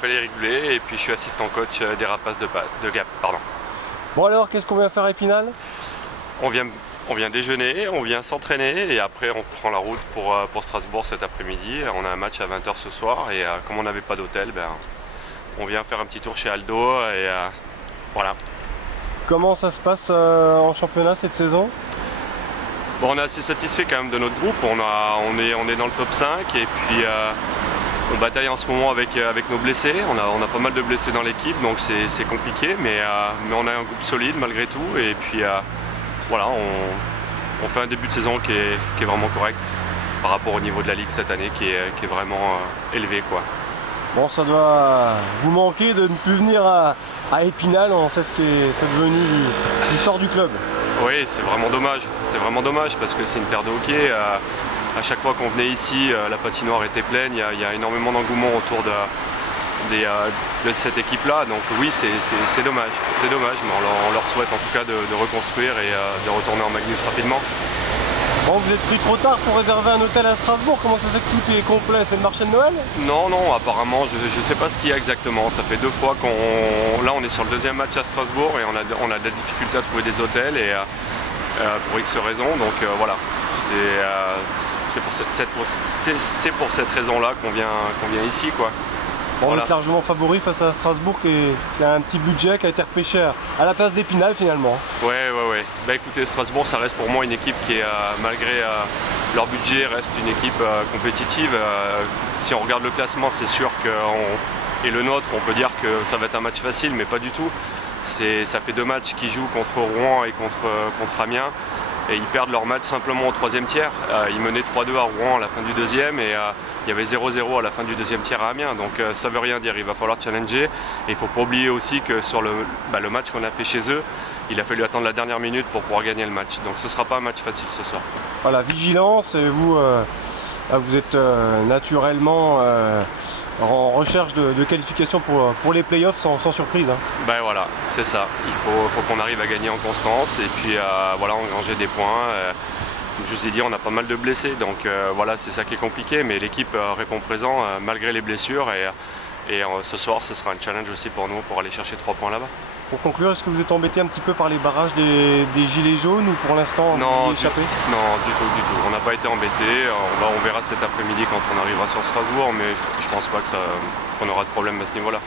m'appelle Eric Blé et puis je suis assistant coach des Rapaces de Gap. Pardon. Bon alors, qu'est-ce qu'on vient faire à Épinal? On vient déjeuner, on vient s'entraîner et après on prend la route pour Strasbourg cet après-midi. On a un match à 20 h ce soir et comme on n'avait pas d'hôtel, on vient faire un petit tour chez Aldo et voilà. Comment ça se passe en championnat cette saison? Bon, on est assez satisfait quand même de notre groupe, on est dans le top 5 et puis on bataille en ce moment avec nos blessés. On a pas mal de blessés dans l'équipe, donc c'est compliqué, mais on a un groupe solide malgré tout. Et puis voilà, on fait un début de saison qui est vraiment correct par rapport au niveau de la Ligue cette année, qui est vraiment élevé, quoi. Bon, ça doit vous manquer de ne plus venir à Épinal. On sait ce qui est devenu du sort du club. Oui, c'est vraiment dommage parce que c'est une terre de hockey. À chaque fois qu'on venait ici, la patinoire était pleine, il y a énormément d'engouement autour de cette équipe-là. Donc oui, c'est dommage, mais on leur souhaite en tout cas de reconstruire et de retourner en Magnus rapidement. Bon, vous êtes pris trop tard pour réserver un hôtel à Strasbourg. Comment ça se fait que tout est complet? C'est le marché de Noël? Non, apparemment, je ne sais pas ce qu'il y a exactement. Ça fait 2 fois Là, on est sur le 2e match à Strasbourg et on a de la difficulté à trouver des hôtels et pour X raisons. Donc voilà, c'est pour cette raison-là qu'on vient ici, quoi. Bon, voilà. Vous êtes largement favori face à Strasbourg qui a un petit budget, qui a été repêché à la place d'Épinal finalement. Ouais. Bah écoutez, Strasbourg, ça reste pour moi une équipe qui est, malgré leur budget, reste une équipe compétitive. Si on regarde le classement, c'est sûr et le nôtre, on peut dire que ça va être un match facile, mais pas du tout. Ça fait 2 matchs qu'ils jouent contre Rouen et contre Amiens. Et ils perdent leur match simplement au 3e tiers. Ils menaient 3-2 à Rouen à la fin du 2e et il y avait 0-0 à la fin du 2e tiers à Amiens. Donc ça veut rien dire, il va falloir challenger. Et il ne faut pas oublier aussi que sur le match qu'on a fait chez eux, il a fallu attendre la dernière minute pour pouvoir gagner le match. Donc ce ne sera pas un match facile ce soir. Voilà, vigilance, et vous êtes naturellement en recherche de qualification pour les playoffs sans surprise. Hein. Ben voilà, c'est ça. Il faut qu'on arrive à gagner en constance et puis voilà, engranger des points. Comme je vous ai dit, on a pas mal de blessés, donc voilà, c'est ça qui est compliqué, mais l'équipe répond présent malgré les blessures et ce soir, ce sera un challenge aussi pour nous pour aller chercher 3 points là-bas. Pour conclure, est-ce que vous êtes embêté un petit peu par les barrages des gilets jaunes ou pour l'instant vous y échappez? Non, du tout. On n'a pas été embêté. On verra cet après-midi quand on arrivera sur Strasbourg, mais je pense pas qu'on aura de problème à ce niveau-là.